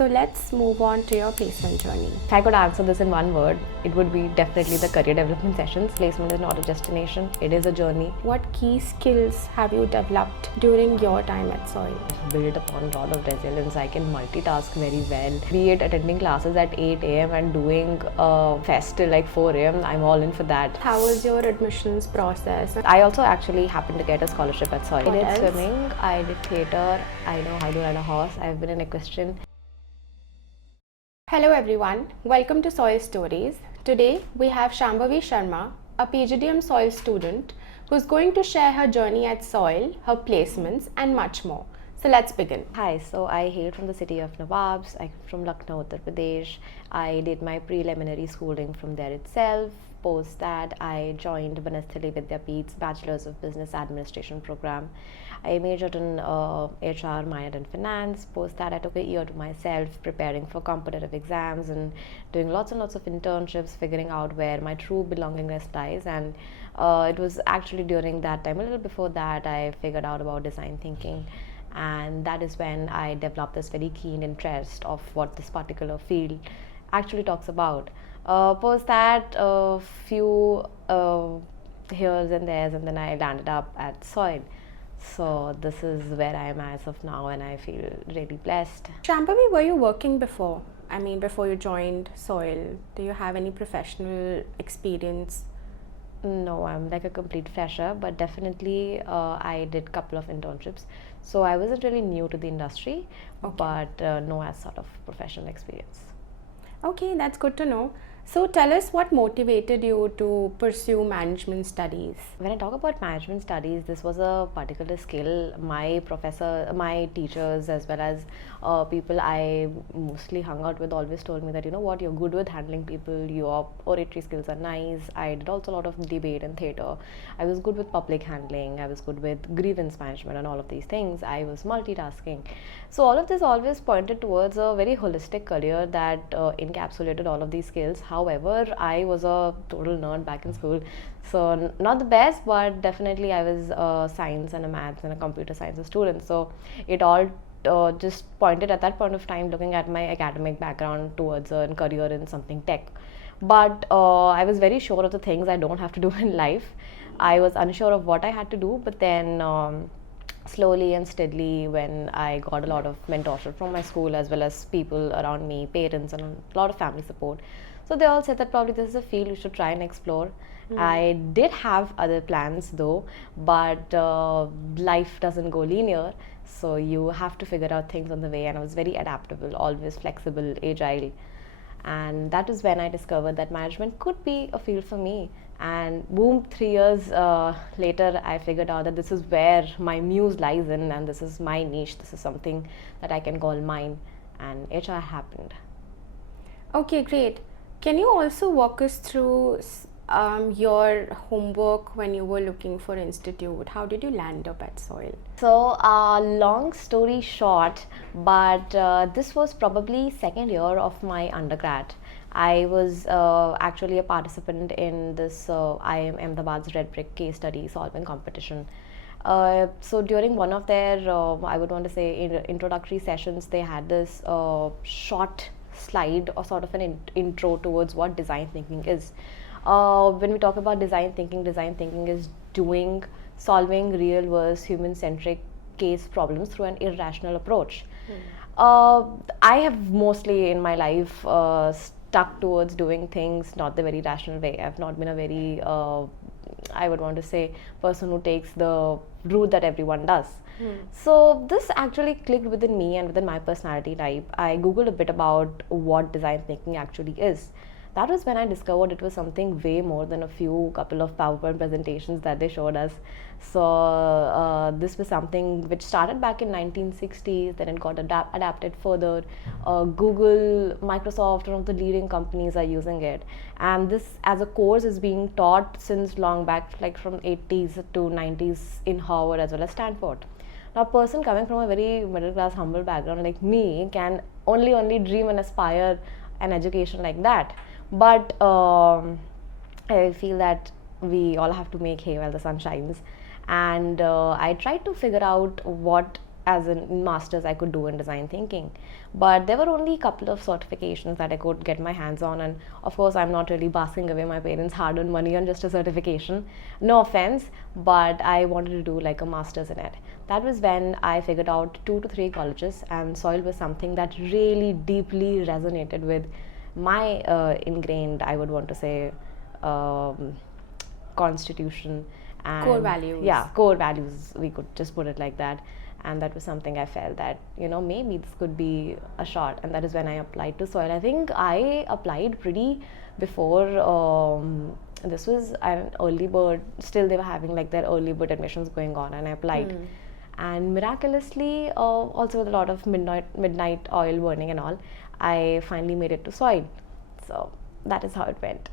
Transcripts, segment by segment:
So let's move on to your placement journey. If I could answer this in one word, it would be definitely the career development sessions. Placement is not a destination, it is a journey. What key skills have you developed during your time at SOIL? Built upon a lot of resilience. I can multitask very well. Be it attending classes at 8 a.m. and doing a fest till like 4 a.m. I'm all in for that. How was your admissions process? I also actually happened to get a scholarship at SOIL. What I did else? swimming, I did theatre, I know how to ride a horse, I've been an equestrian. Hello everyone, welcome to SOIL Stories. Today we have Shambhavi Sharma, a PGDM SOIL student who's going to share her journey at SOIL, her placements and much more. So let's begin. Hi, so I hail from the city of Nawabs. I'm from Lucknow, Uttar Pradesh. I did my preliminary schooling from there itself. Post that, I joined Banasthali Vidyapeeth's Bachelor's of Business Administration program. I majored in HR, minored in finance. Post that, I took a year to myself preparing for competitive exams and doing lots and lots of internships, figuring out where my true belongingness lies. And it was actually during that time, a little before that, I figured out about design thinking. And that is when I developed this very keen interest of what this particular field actually talks about. Post that, a few here's and there's, and then I landed up at SOIL. So this is where I am as of now, and I feel really blessed. Shambhavi, were you working before? I mean, before you joined SOIL, do you have any professional experience? No, I'm like a complete fresher, but definitely I did a couple of internships. So I wasn't really new to the industry, but no as sort of professional experience. Okay, that's good to know. So tell us what motivated you to pursue management studies. When I talk about management studies, this was a particular skill my professor, my teachers, as well as people I mostly hung out with always told me that, you know what, you're good with handling people, your oratory skills are nice. I did also a lot of debate and theatre. I was good with public handling, I was good with grievance management and all of these things. I was multitasking. So all of this always pointed towards a very holistic career that encapsulated all of these skills. However, I was a total nerd back in school, so not the best, but definitely I was a science and a maths and a computer science student. So it all just pointed at that point of time, looking at my academic background, towards a career in something tech. But I was very sure of the things I don't have to do in life. I was unsure of what I had to do, but then slowly and steadily, when I got a lot of mentorship from my school as well as people around me, parents, and a lot of family support, so they all said that probably this is a field you should try and explore. I did have other plans though, but life doesn't go linear, so you have to figure out things on the way. And I was very adaptable, always flexible, agile, and that was when I discovered that management could be a field for me. And boom, 3 years later, I figured out that this is where my muse lies in, and this is my niche. This is something that I can call mine, and HR happened. Okay, great. Can you also walk us through your homework when you were looking for institute? How did you land up at SOIL? So, long story short, but this was probably second year of my undergrad. I was actually a participant in this IIM Ahmedabad's Red Brick case study solving competition. So during one of their, I would want to say, introductory sessions, they had this short slide or sort of an intro towards what design thinking is. When we talk about design thinking is solving real versus human-centric case problems through an irrational approach. I have mostly in my life stuck towards doing things not the very rational way. I've not been a very, I would want to say, person who takes the route that everyone does. So this actually clicked within me and within my personality type. I googled a bit about what design thinking actually is. That was when I discovered it was something way more than a couple of PowerPoint presentations that they showed us. So this was something which started back in 1960s, then it got adapted further. Google, Microsoft, one of the leading companies are using it. And this as a course is being taught since long back, like from 80s to 90s in Harvard as well as Stanford. Now, a person coming from a very middle class, humble background like me can only dream and aspire an education like that. But I feel that we all have to make hay while the sun shines. And I tried to figure out what as a master's I could do in design thinking. But there were only a couple of certifications that I could get my hands on, and of course I'm not really basking away my parents' hard-earned money on just a certification. No offense, but I wanted to do like a master's in it. That was when I figured out 2 to 3 colleges, and soil was something that really deeply resonated with my ingrained, I would want to say, um, constitution and Core values. Yeah, core values, we could just put it like that. And that was something I felt that, maybe this could be a shot, and that is when I applied to soil. I think I applied pretty before, this was an early bird, still they were having like their early bird admissions going on, and I applied. And miraculously, also with a lot of midnight oil burning and all, I finally made it to soil. So that is how it went.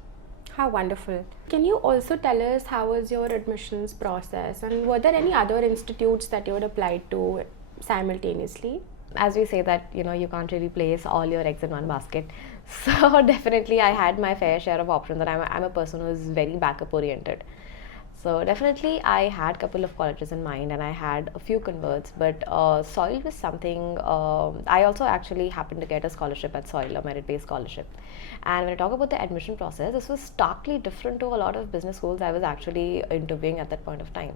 How wonderful. Can you also tell us how was your admissions process, and were there any other institutes that you had applied to simultaneously? As we say that, you can't really place all your eggs in one basket. So definitely I had my fair share of options, and I'm a person who is very backup oriented. So definitely I had a couple of colleges in mind, and I had a few converts, but soil was something, I also actually happened to get a scholarship at soil, a merit-based scholarship. And when I talk about the admission process, this was starkly different to a lot of business schools I was actually interviewing at that point of time.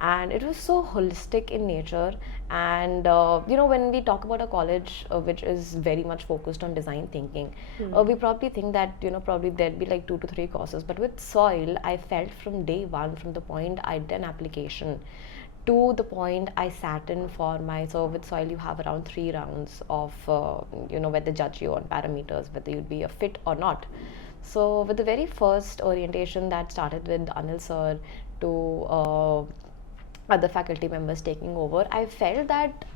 And it was so holistic in nature. And when we talk about a college which is very much focused on design thinking, we probably think that probably there'd be like 2 to 3 courses, but with soil I felt from day one, from the point I did an application to the point I sat in for so with soil you have around 3 rounds of where they judge you on parameters, whether you'd be a fit or not. So with the very first orientation that started with Anil sir to other faculty members taking over, I felt that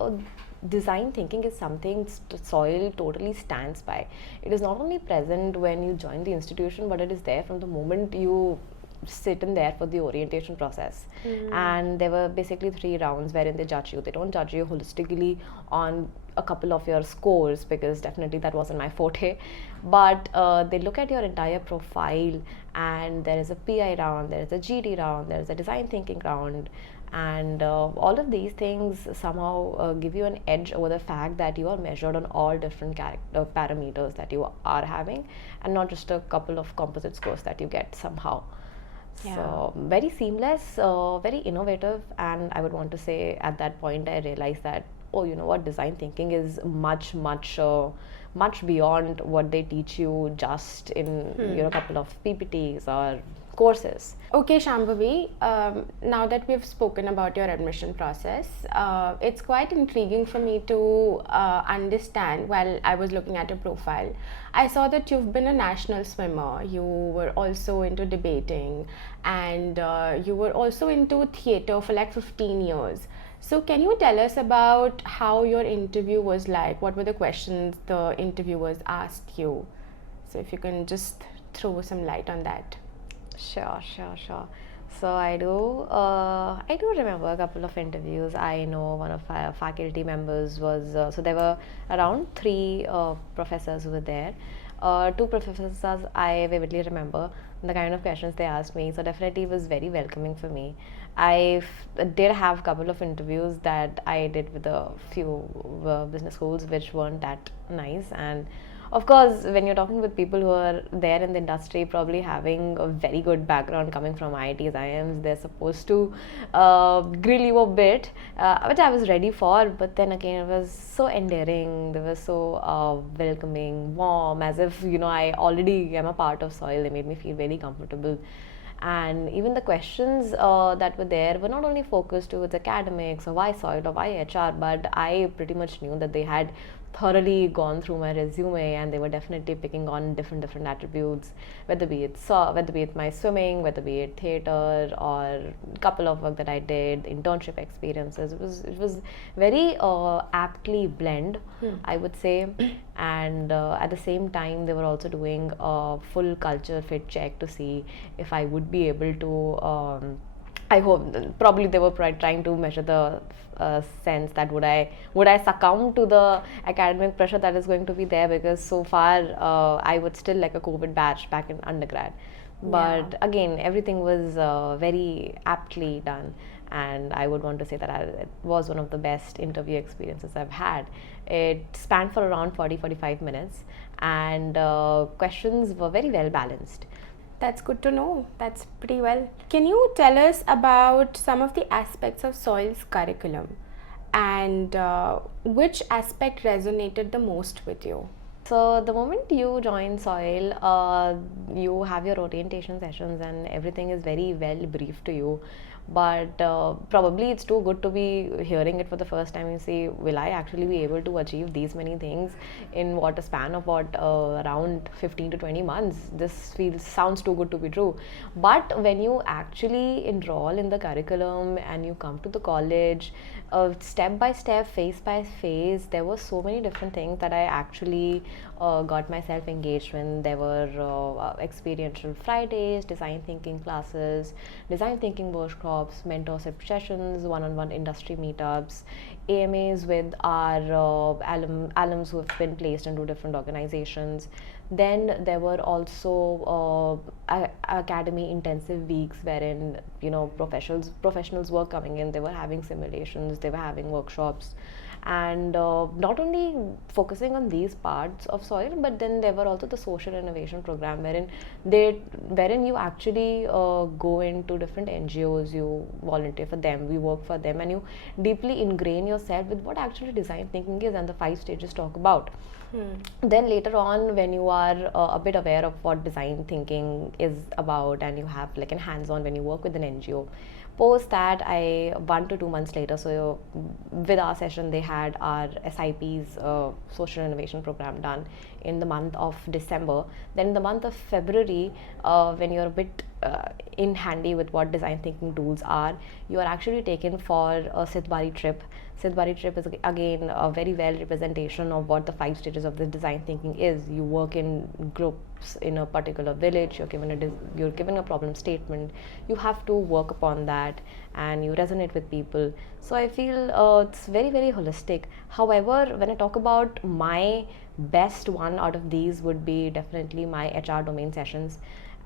design thinking is something soil totally stands by. It is not only present when you join the institution, but it is there from the moment you sit in there for the orientation process. And there were basically 3 rounds wherein they judge you. They don't judge you holistically on a couple of your scores, because definitely that wasn't my forte, but they look at your entire profile, and there is a PI round, there is a GD round, there is a design thinking round, and all of these things somehow give you an edge over the fact that you are measured on all different parameters that you are having, and not just a couple of composite scores that you get somehow. Yeah. So very seamless, very innovative, and I would want to say at that point I realized that, oh, you know what, design thinking is much beyond what they teach you just in a couple of PPTs or courses. Okay, Shambhavi, now that we've spoken about your admission process, it's quite intriguing for me to understand. While I was looking at your profile, I saw that you've been a national swimmer, you were also into debating, and you were also into theatre for like 15 years. So can you tell us about how your interview was like? What were the questions the interviewers asked you? So if you can just throw some light on that. Sure. So I do remember a couple of interviews. I know one of our faculty members was, so there were around 3 professors who were there. 2 professors I vividly remember the kind of questions they asked me, so definitely it was very welcoming for me. I did have a couple of interviews that I did with a few business schools which weren't that nice, and of course, when you're talking with people who are there in the industry, probably having a very good background coming from IITs, IIMs, they're supposed to grill you a bit, which I was ready for. But then again, it was so endearing. They were so welcoming, warm, as if I already am a part of soil. They made me feel very comfortable. And even the questions that were there were not only focused towards academics or why soil or why HR, but I pretty much knew that they had thoroughly gone through my resume, and they were definitely picking on different attributes, whether be it my swimming, whether be it theatre, or a couple of work that I did, internship experiences. It was very aptly blend, I would say. And at the same time, they were also doing a full culture fit check to see if I would be able to I hope probably they were trying to measure the sense that would I succumb to the academic pressure that is going to be there, because so far I would still like a COVID batch back in undergrad. But again, everything was very aptly done. and I would want to say that it was one of the best interview experiences I've had. It spanned for around 40-45 minutes, and questions were very well balanced. That's good to know. That's pretty well. Can you tell us about some of the aspects of soil's curriculum, and which aspect resonated the most with you? So the moment you join Soil, you have your orientation sessions and everything is very well briefed to you. But probably it's too good to be hearing it for the first time. You say, will I actually be able to achieve these many things in what a span of what around 15 to 20 months? This sounds too good to be true. But when you actually enroll in the curriculum and you come to the college, step by step, phase by phase, there were so many different things that I actually got myself engaged in. There were experiential Fridays, design thinking classes, design thinking workshops, mentorship sessions, one-on-one industry meetups, AMAs with our alums who have been placed into different organizations. Then there were also academy intensive weeks wherein professionals were coming in. They were having simulations, they were having workshops, and not only focusing on these parts of soil, but then there were also the social innovation program wherein you actually go into different NGOs, you volunteer for them, we work for them, and you deeply ingrain yourself with what actually design thinking is and the 5 stages talk about. Then later on, when you are a bit aware of what design thinking is about and you have like an hands-on when you work with an NGO, post that, 1 to 2 months later, so with our session they had our SIP's social innovation program done in the month of December. Then in the month of February, when you're a bit in handy with what design thinking tools are, you are actually taken for a Sidbari trip. Sidbari trip is again a very well representation of what the 5 stages of the design thinking is. You work in groups in a particular village, you're given a problem statement, you have to work upon that and you resonate with people. So I feel it's very, very holistic. However, when I talk about my best one out of these would be definitely my HR domain sessions,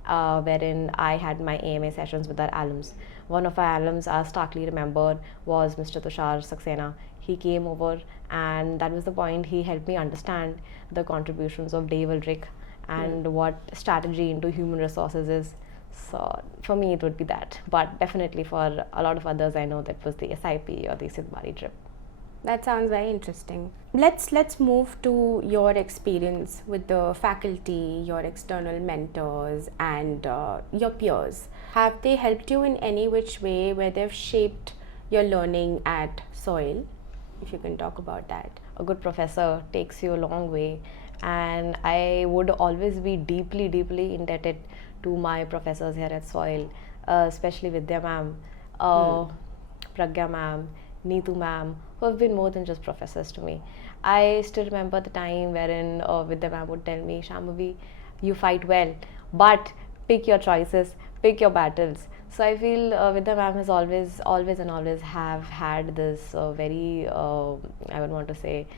wherein I had my AMA sessions with our alums. One of our alums I starkly remember was Mr. Tushar Saxena. He came over, and that was the point. He helped me understand the contributions of Dave Ulrich and what strategy into human resources is. So for me, it would be that. But definitely for a lot of others, I know that was the SIP or the Sidbari trip. That sounds very interesting. Let's move to your experience with the faculty, your external mentors, and your peers. Have they helped you in any which way where they've shaped your learning at SOIL? If you can talk about that. A good professor takes you a long way, and I would always be deeply, deeply indebted to my professors here at SOIL, especially Vidya ma'am, Pragya ma'am, Neetu ma'am, who have been more than just professors to me. I still remember the time wherein Vidya ma'am would tell me, Shambhavi, you fight well, but pick your choices, pick your battles. So I feel Vidya ma'am has always have had this very, I would want to say,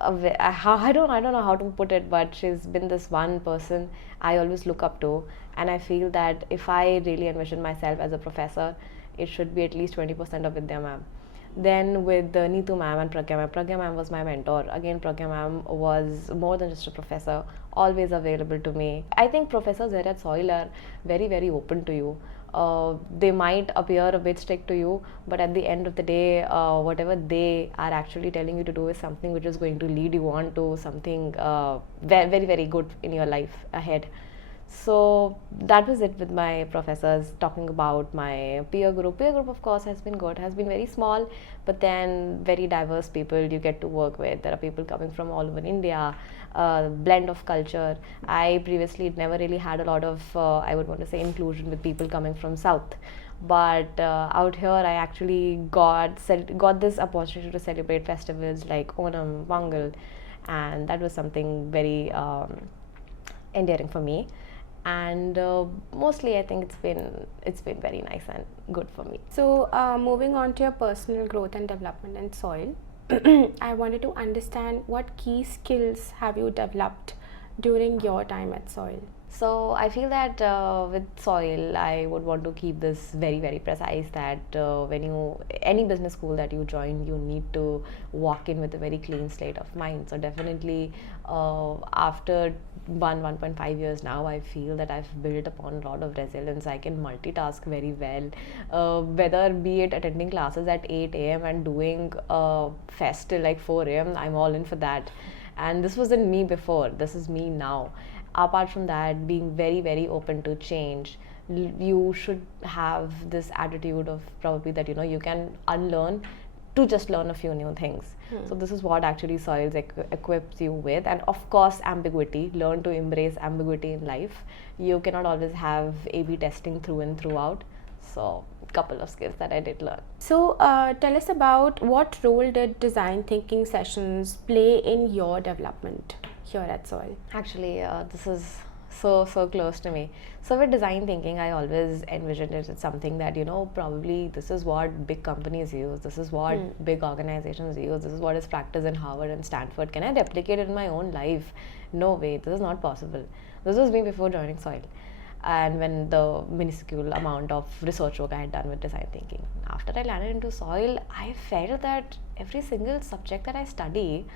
I don't know how to put it, but she's been this one person I always look up to, and I feel that if I really envision myself as a professor, it should be at least 20% of Vidya ma'am. Then with Neetu ma'am and Pragya ma'am. Pragya ma'am was my mentor. Again, Pragya ma'am was more than just a professor, always available to me. I think professors here at SOIL are very, very open to you. They might appear a bit strict to you, but at the end of the day, whatever they are actually telling you to do is something which is going to lead you on to something very, very good in your life ahead. So that was it with my professors. Talking about my peer group. Peer group, of course, has been good, has been very small, but then very diverse people you get to work with. There are people coming from all over India, blend of culture. I previously never really had a lot of, I would want to say, inclusion with people coming from South. But out here, I actually got this opportunity to celebrate festivals like Onam, Pongal, and that was something very endearing for me. And mostly I think it's been very nice and good for me. So moving on to your personal growth and development in SOIL, I wanted to understand what key skills have you developed during your time at SOIL? So I feel that with soil, I would want to keep this very, very precise that when you, any business school that you join, you need to walk in with a very clean slate of mind. So definitely after 1.5 years now, I feel that I've built upon a lot of resilience. I can multitask very well, whether be it attending classes at 8 a.m. and doing fest till like 4 a.m. I'm all in for that. And this wasn't me before, this is me now. Apart from that, being very, very open to change, you should have this attitude of probably that, you know, you can unlearn to just learn a few new things. So this is what actually soils equips you with. And of course, ambiguity, learn to embrace ambiguity in life. You cannot always have A/B testing through and throughout. So couple of skills that I did learn. So tell us about what role did design thinking sessions play in your development here at Soil? Actually, this is so close to me. So with design thinking, I always envisioned it as something that, you know, probably this is what big companies use, this is what big organizations use, this is what is practiced in Harvard and Stanford. Can I replicate it in my own life? No way, this is not possible. This was me before joining Soil, and when the minuscule amount of research work I had done with design thinking. After I landed into Soil, I felt that every single subject that I study,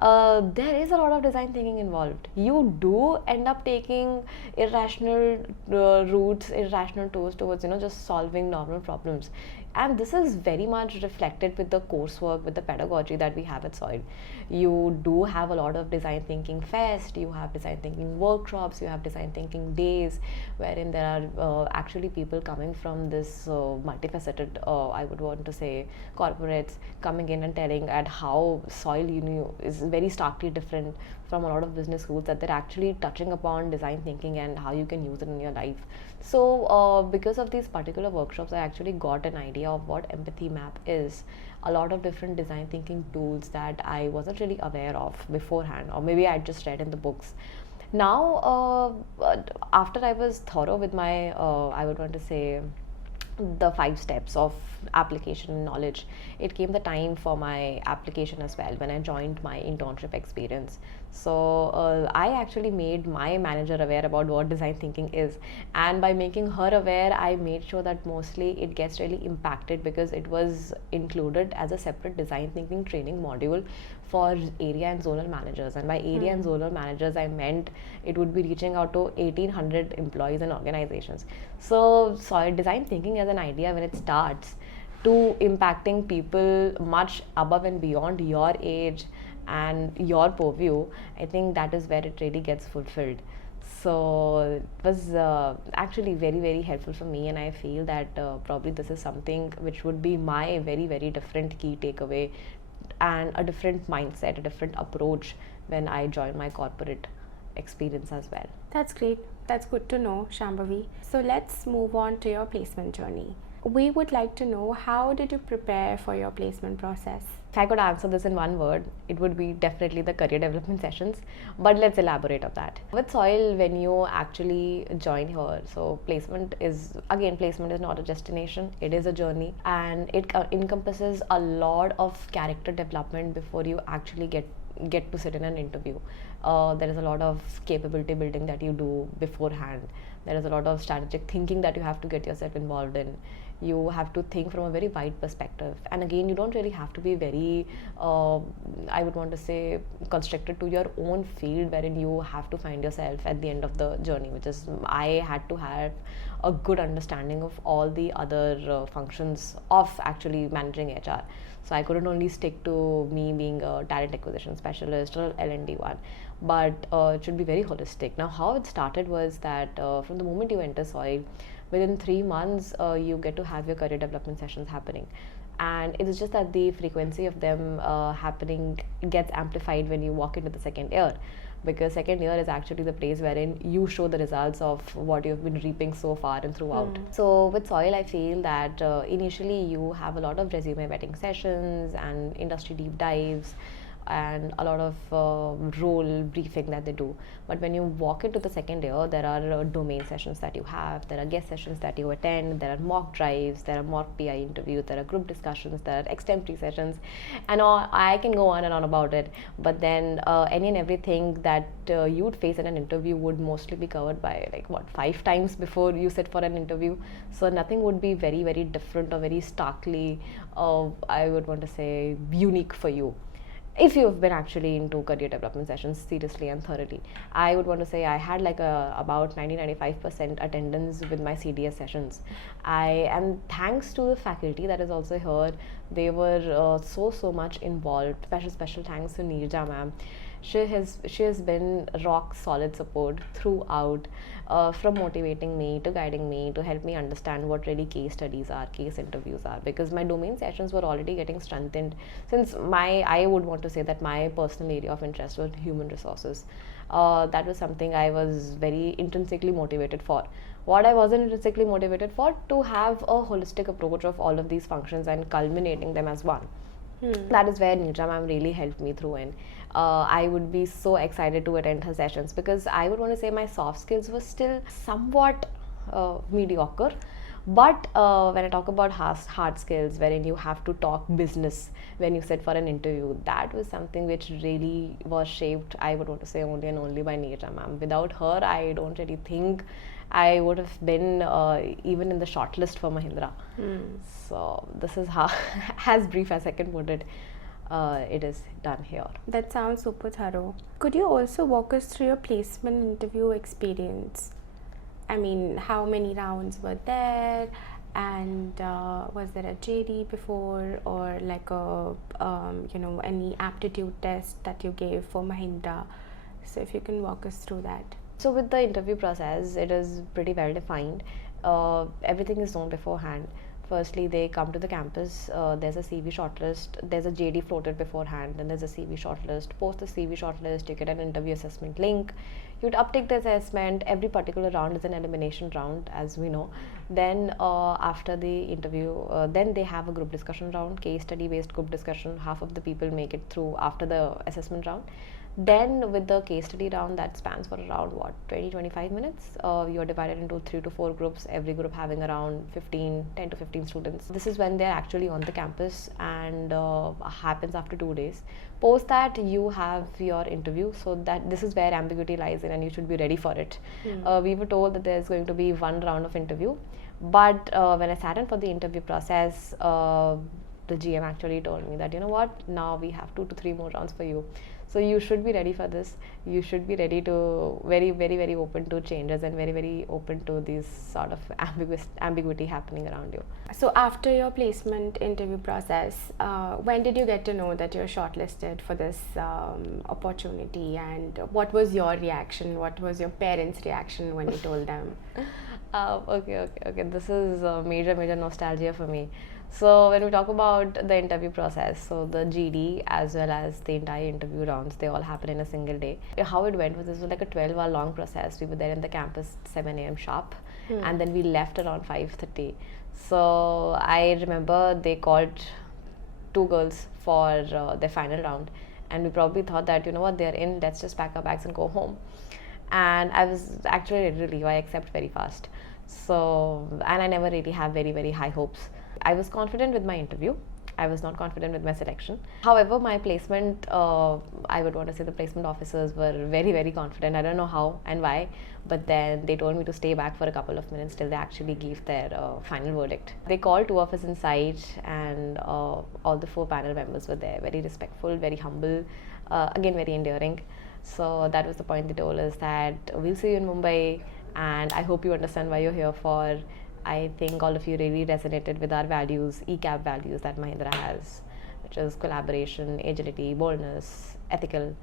there is a lot of design thinking involved. You do end up taking irrational routes, irrational tours towards, you know, just solving normal problems. And this is very much reflected with the coursework, with the pedagogy that we have at Soil. You do have a lot of design thinking fest, you have design thinking workshops, you have design thinking days, wherein there are actually people coming from this multifaceted, I would want to say, corporates coming in and telling at how Soil, you know, is very starkly different from a lot of business schools, that they're actually touching upon design thinking and how you can use it in your life. So because of these particular workshops, I actually got an idea of what empathy map is, a lot of different design thinking tools that I wasn't really aware of beforehand, or maybe I just read in the books. Now after I was thorough with my I would want to say the 5 steps of application knowledge, it came the time for my application as well when I joined my internship experience. So I actually made my manager aware about what design thinking is, and by making her aware, I made sure that mostly it gets really impacted because it was included as a separate design thinking training module for area and zonal managers. And by area and zonal managers, I meant it would be reaching out to 1800 employees and organizations. So design thinking as an idea, when it starts to impacting people much above and beyond your age and your purview, I think that is where it really gets fulfilled. So it was actually very, very helpful for me, and I feel that probably this is something which would be my very, very different key takeaway and a different mindset, a different approach when I join my corporate experience as well. That's great. That's good to know, Shambhavi. So let's move on to your placement journey. We would like to know, how did you prepare for your placement process? If I could answer this in one word, it would be definitely the career development sessions, but let's elaborate on that. With Soil, when you actually join here, so placement is not a destination, it is a journey, and it encompasses a lot of character development before you actually get to sit in an interview. There is a lot of capability building that you do beforehand. There is a lot of strategic thinking that you have to get yourself involved in. You have to think from a very wide perspective, and again, you don't really have to be very I would want to say constricted to your own field, wherein you have to find yourself at the end of the journey, which is I had to have a good understanding of all the other functions of actually managing HR. So I couldn't only stick to me being a talent acquisition specialist or L&D one, but it should be very holistic. Now, how it started was that from the moment you enter Soil, within 3 months, you get to have your career development sessions happening. And it is just that the frequency of them happening gets amplified when you walk into the second year, because second year is actually the place wherein you show the results of what you've been reaping so far and throughout. So with Soil, I feel that initially you have a lot of resume vetting sessions and industry deep dives, and a lot of role briefing that they do. But when you walk into the second year, there are domain sessions that you have, there are guest sessions that you attend, there are mock drives, there are mock PI interviews, there are group discussions, there are extempore sessions, and all, I can go on and on about it. But then any and everything that you would face in an interview would mostly be covered by like what, 5 times before you sit for an interview. So nothing would be very, very different or very starkly I would want to say unique for you if you've been actually into career development sessions seriously and thoroughly. I would want to say I had like about 90-95% attendance with my CDS sessions. And thanks to the faculty that is also here, they were so much involved. Special thanks to Neerja ma'am. She has been rock solid support throughout, from motivating me to guiding me to help me understand what really case studies are, case interviews are, because my domain sessions were already getting strengthened since I would want to say that my personal area of interest was human resources. That was something I was very intrinsically motivated for. What I wasn't intrinsically motivated for, to have a holistic approach of all of these functions and culminating them as one. That is where Neerja ma'am really helped me through in. I would be so excited to attend her sessions because I would want to say my soft skills were still somewhat mediocre. But when I talk about hard skills, wherein you have to talk business when you sit for an interview, that was something which really was shaped, I would want to say, only and only by Neerja ma'am. Without her, I don't really think I would have been even in the shortlist for Mahindra. So this is how, as brief as I can put it, it is done here. That sounds super thorough. Could you also walk us through your placement interview experience? I mean, how many rounds were there, and was there a JD before, or like a any aptitude test that you gave for Mahindra? So if you can walk us through that. So with the interview process, it is pretty well defined. Everything is known beforehand. Firstly, they come to the campus, there's a CV shortlist, there's a JD floated beforehand, then there's a CV shortlist. Post the CV shortlist, you get an interview assessment link. You'd uptake the assessment. Every particular round is an elimination round, as we know. Then after the interview, then they have a group discussion round, case study based group discussion. Half of the people make it through after the assessment round. Then with the case study round, that spans for around 20-25 minutes. You're divided into 3 to 4 groups, every group having around 10 to 15 students. This is when they're actually on the campus, and happens after 2 days. Post that, you have your interview, so that this is where ambiguity lies in, and you should be ready for it. We were told that there's going to be 1 round of interview, but when I sat in for the interview process, the GM actually told me that, you know what, now we have 2 to 3 more rounds for you. So you should be ready for this. You should be ready to very open to changes, and very open to this sort of ambiguity happening around you. So after your placement interview process, when did you get to know that you're shortlisted for this opportunity, and what was your reaction? What was your parents' reaction when you told them? Okay. This is major nostalgia for me. So when we talk about the interview process, so the GD as well as the entire interview rounds, they all happen in a single day. How it went was, this was like a 12-hour long process. We were there in the campus 7 a.m. sharp, and then we left around 5:30. So I remember they called 2 girls for their final round, and we probably thought that, you know what, they're in, let's just pack our bags and go home. And I was actually ready to leave. I accept very fast. So, and I never really have very high hopes. I was confident with my interview. I was not confident with my selection. However, my placement, I would want to say the placement officers were very confident. I don't know how and why, but then they told me to stay back for a couple of minutes till they actually gave their final verdict. They called 2 of us inside, and all the 4 panel members were there. Very respectful, very humble, again very endearing. So that was the point. They told us that we'll see you in Mumbai, and I hope you understand why you're here for. I think all of you really resonated with our values, ECAP values that Mahindra has, which is collaboration, agility, boldness, ethical.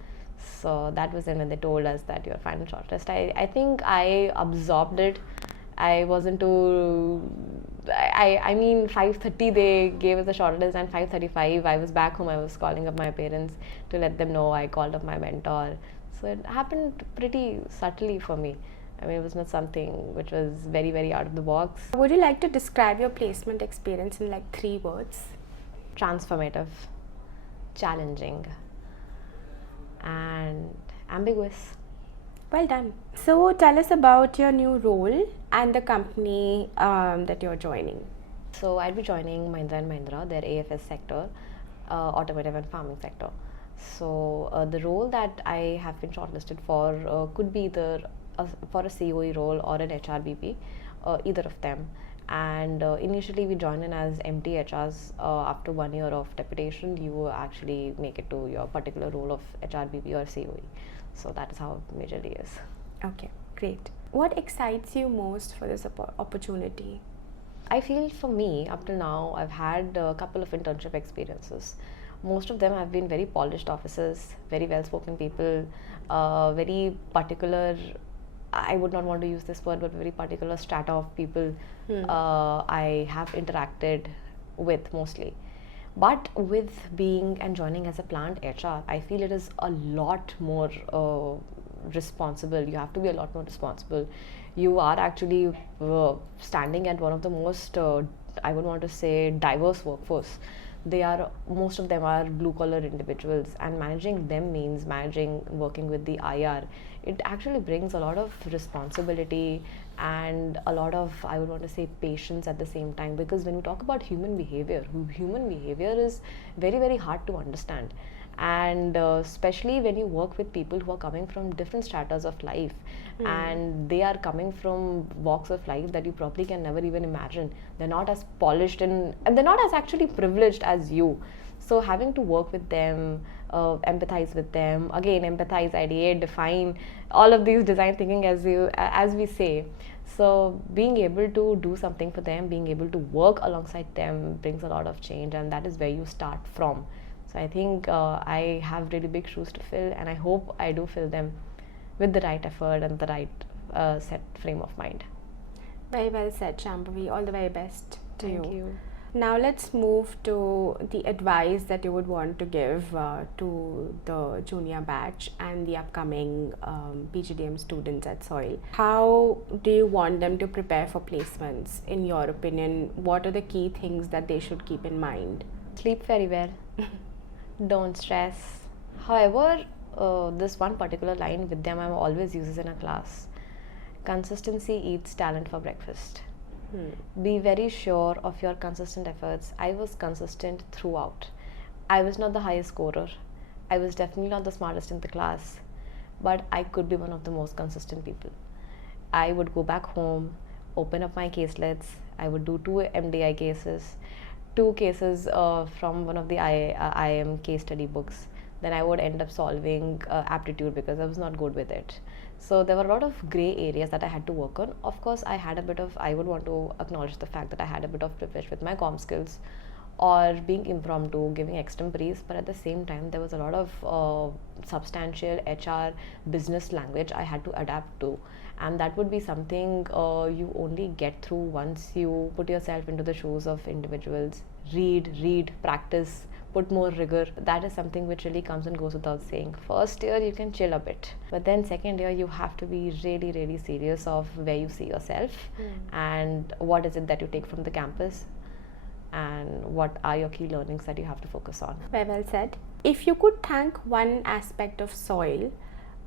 So that was then when they told us that you're final shortlist. I think I absorbed it. I wasn't too... I mean, 5:30 they gave us the shortlist, and 5:35 I was back home. I was calling up my parents to let them know. I called up my mentor. So it happened pretty subtly for me. I mean, it was not something which was very out of the box. Would you like to describe your placement experience in like 3 words? Transformative, challenging, and ambiguous. Well done. So tell us about your new role and the company that you're joining. So I'd be joining Mahindra and Mahindra, their AFS sector, automotive and farming sector. So the role that I have been shortlisted for could be either for a COE role or an HRBP, either of them. And initially we join in as MT HRs. After 1 year of deputation, you actually make it to your particular role of HRBP or COE. So that is how it majorly is. Okay, great. What excites you most for this opportunity? I feel for me, up till now, I've had a couple of internship experiences. Most of them have been very polished officers, very well spoken people, very particular. I would not want to use this word, but very particular strata of people I have interacted with mostly. But with being and joining as a plant HR, I feel it is a lot more responsible. You have to be a lot more responsible. You are actually standing at one of the most, I would want to say, diverse workforce. Most of them are blue collar individuals, and managing them means working with the IR. It actually brings a lot of responsibility and a lot of, I would want to say, patience at the same time, because when you talk about human behavior is very, very hard to understand. And especially when you work with people who are coming from different stratas of life, and they are coming from walks of life that you probably can never even imagine. They're not as polished and they're not as actually privileged as you. So having to work with them, empathize with them, again empathize, ideate, define, all of these design thinking as we say. So being able to do something for them, being able to work alongside them brings a lot of change, and that is where you start from. So I think I have really big shoes to fill, and I hope I do fill them with the right effort and the right set frame of mind. Very well said, Shambhavi. All the very best to you. Thank you. Now let's move to the advice that you would want to give to the junior batch and the upcoming PGDM students at SOIL. How do you want them to prepare for placements? In your opinion, what are the key things that they should keep in mind? Sleep very well. Don't stress. However, this one particular line with them I always uses in a class: consistency eats talent for breakfast. Be very sure of your consistent efforts. I was consistent throughout. I was not the highest scorer. I was definitely not the smartest in the class, but I could be one of the most consistent people. I would go back home, open up my caselets. I would do 2 MDI cases, 2 cases from one of the IIM case study books. Then I would end up solving aptitude because I was not good with it. So there were a lot of gray areas that I had to work on. Of course, I would want to acknowledge the fact that I had a bit of privilege with my comm skills or being impromptu, giving extemporaries, but at the same time, there was a lot of substantial HR business language I had to adapt to. And that would be something you only get through once you put yourself into the shoes of individuals. Read, practice, put more rigor. That is something which really comes and goes without saying. First year you can chill a bit, but then second year you have to be really, really serious of where you see yourself and what is it that you take from the campus and what are your key learnings that you have to focus on. Very well said. If you could thank one aspect of SOIL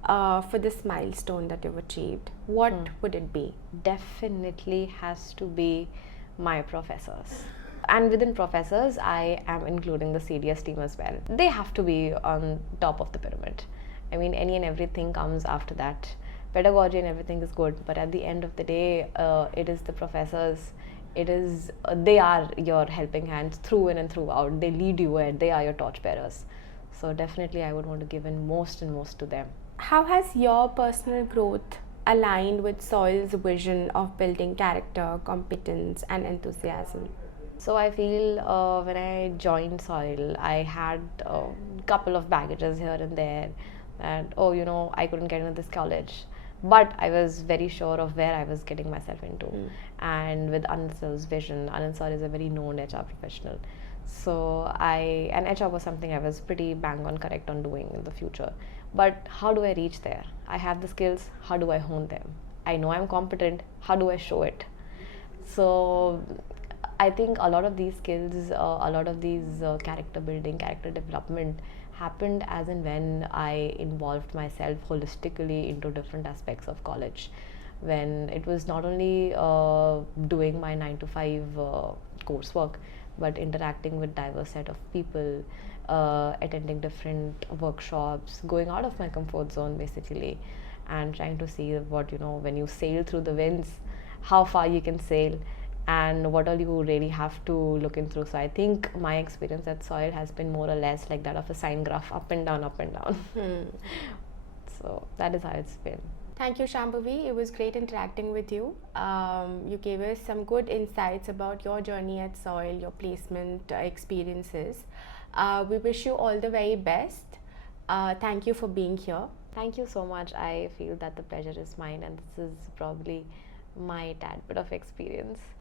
for this milestone that you've achieved, what would it be? Definitely has to be my professors. And within professors, I am including the CDS team as well. They have to be on top of the pyramid. I mean, any and everything comes after that. Pedagogy and everything is good, but at the end of the day, it is the professors. They are your helping hands through in and throughout. They lead you and they are your torchbearers. So definitely, I would want to give in most and most to them. How has your personal growth aligned with SOIL's vision of building character, competence, and enthusiasm? So I feel when I joined SOIL, I had a couple of baggages here and there that, I couldn't get into this college. But I was very sure of where I was getting myself into. And with Anand sir's vision, Anand sir is a very known HR professional. So and HR was something I was pretty bang on correct on doing in the future. But how do I reach there? I have the skills, how do I hone them? I know I'm competent, how do I show it? So I think a lot of these skills, a lot of these character building, character development happened as and when I involved myself holistically into different aspects of college. When it was not only doing my 9 to 5 coursework, but interacting with diverse set of people, attending different workshops, going out of my comfort zone basically, and trying to see what, when you sail through the winds, how far you can sail and what all you really have to look in through. So I think my experience at Soil has been more or less like that of a sine graph, up and down, up and down. So that is how it's been. Thank you, Shambhavi. It was great interacting with you. You gave us some good insights about your journey at Soil, your placement experiences. We wish you all the very best. Thank you for being here. Thank you so much. I feel that the pleasure is mine, and this is probably my tad bit of experience.